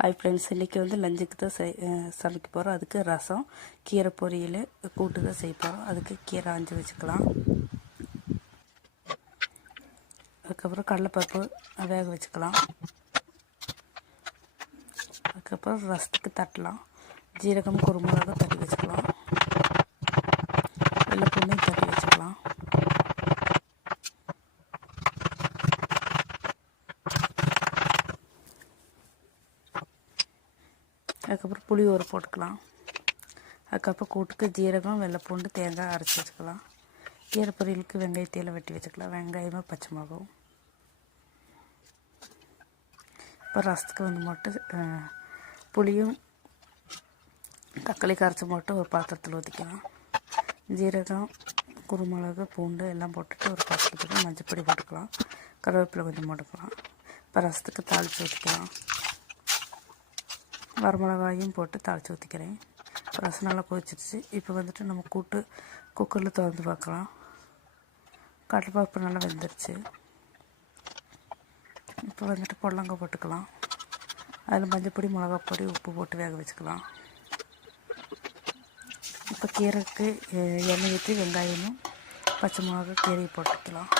Hi friends, இன்றைக்கி வந்து லஞ்சுக்கு தான் சமைக்க போகிறோம். அதுக்கு ரசம், கீரை பொரியல், கூட்டு தான் செய்ய போகிறோம். அதுக்கு கீரை ஆஞ்சு வச்சுக்கலாம். அதுக்கப்புறம் கடலைப்பருப்பு வேக வச்சுக்கலாம். அதுக்கப்புறம் ரசத்துக்கு தட்டலாம். ஜீரகம், குருமிளகா தட்டி வச்சுக்கலாம். வெள்ளைப்பூண்டையும் தட்டி வச்சுக்கலாம். அதுக்கப்புறம் புளி ஊற போட்டுக்கலாம். அதுக்கப்புறம் கூட்டுக்கு ஜீரகம், வெள்ளைப்பூண்டு, தேங்காய் அரைச்சி வச்சுக்கலாம். கீரை பொரியலுக்கு வெங்காயத்தையில் வெட்டி வச்சுக்கலாம். வெங்காயமும் பச்சை மிளகும். இப்போ ரசத்துக்கு வந்து மட்டும் புளியும் தக்காளி கரைச்சி போட்டு ஒரு பாத்திரத்தில் ஊற்றிக்கலாம். ஜீரகம், குருமிளகு, பூண்டு எல்லாம் போட்டுட்டு ஒரு பாத்திரத்துக்கு மஞ்சப்பொடி போட்டுக்கலாம். கருவேப்பிலை கொஞ்சம் போட்டுக்கலாம். இப்போ ரசத்துக்கு தாளித்து ஊற்றிக்கலாம். வரமிளகாயும் போட்டு தாளித்து ஊற்றிக்கிறேன். ரசம் நல்லா கொதிச்சிடுச்சு. இப்போ வந்துட்டு நம்ம கூட்டு குக்கரில் திறந்து பார்க்கலாம். கடலைப்பருப்பு நல்லா வெந்துருச்சு. இப்போ வந்துட்டு பொடலங்காய் போட்டுக்கலாம். அதில் மஞ்சப்பொடி, மிளகாப்பொடி, உப்பு போட்டு வேக வச்சுக்கலாம். இப்போ கீரைக்கு எண்ணெய் ஊற்றி வெங்காயமும் பச்சை மிளகா கீரையை போட்டுக்கலாம்.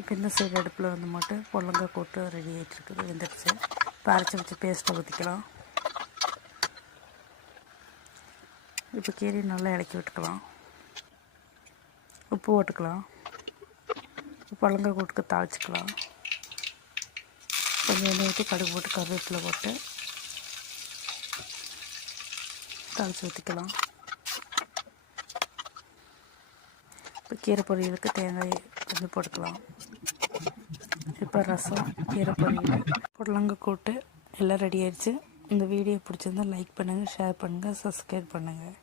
இப்போ இந்த சைடு அடுப்பில் வந்து மட்டும் பொடலங்காய் கூட்டு ரெடி ஆகிட்டுருக்குது, வெந்துடுச்சு. இப்போ அரைச்சி வச்சு பேஸ்ட்டை ஊற்றிக்கலாம். இப்போ கீரையை நல்லா இறக்கி விட்டுக்கலாம். உப்பு போட்டுக்கலாம். பொடலங்காய் கூட்டுக்கு தாளிச்சிக்கலாம். கொஞ்சம் எண்ணெய் ஊற்றி கடுகு போட்டு கருவேப்பிலை போட்டு தாளித்து ஊற்றிக்கலாம். இப்போ கீரை பொரியலுக்கு தேங்காய் கொஞ்சம் போட்டுக்கலாம். இப்போ ரசம், கீரை பொரியல், பொடலங்காய் கூட்டு எல்லாம் ரெடி ஆயிடுச்சு. இந்த வீடியோ பிடிச்சிருந்தால் லைக் பண்ணுங்கள், ஷேர் பண்ணுங்கள், சப்ஸ்கிரைப் பண்ணுங்கள்.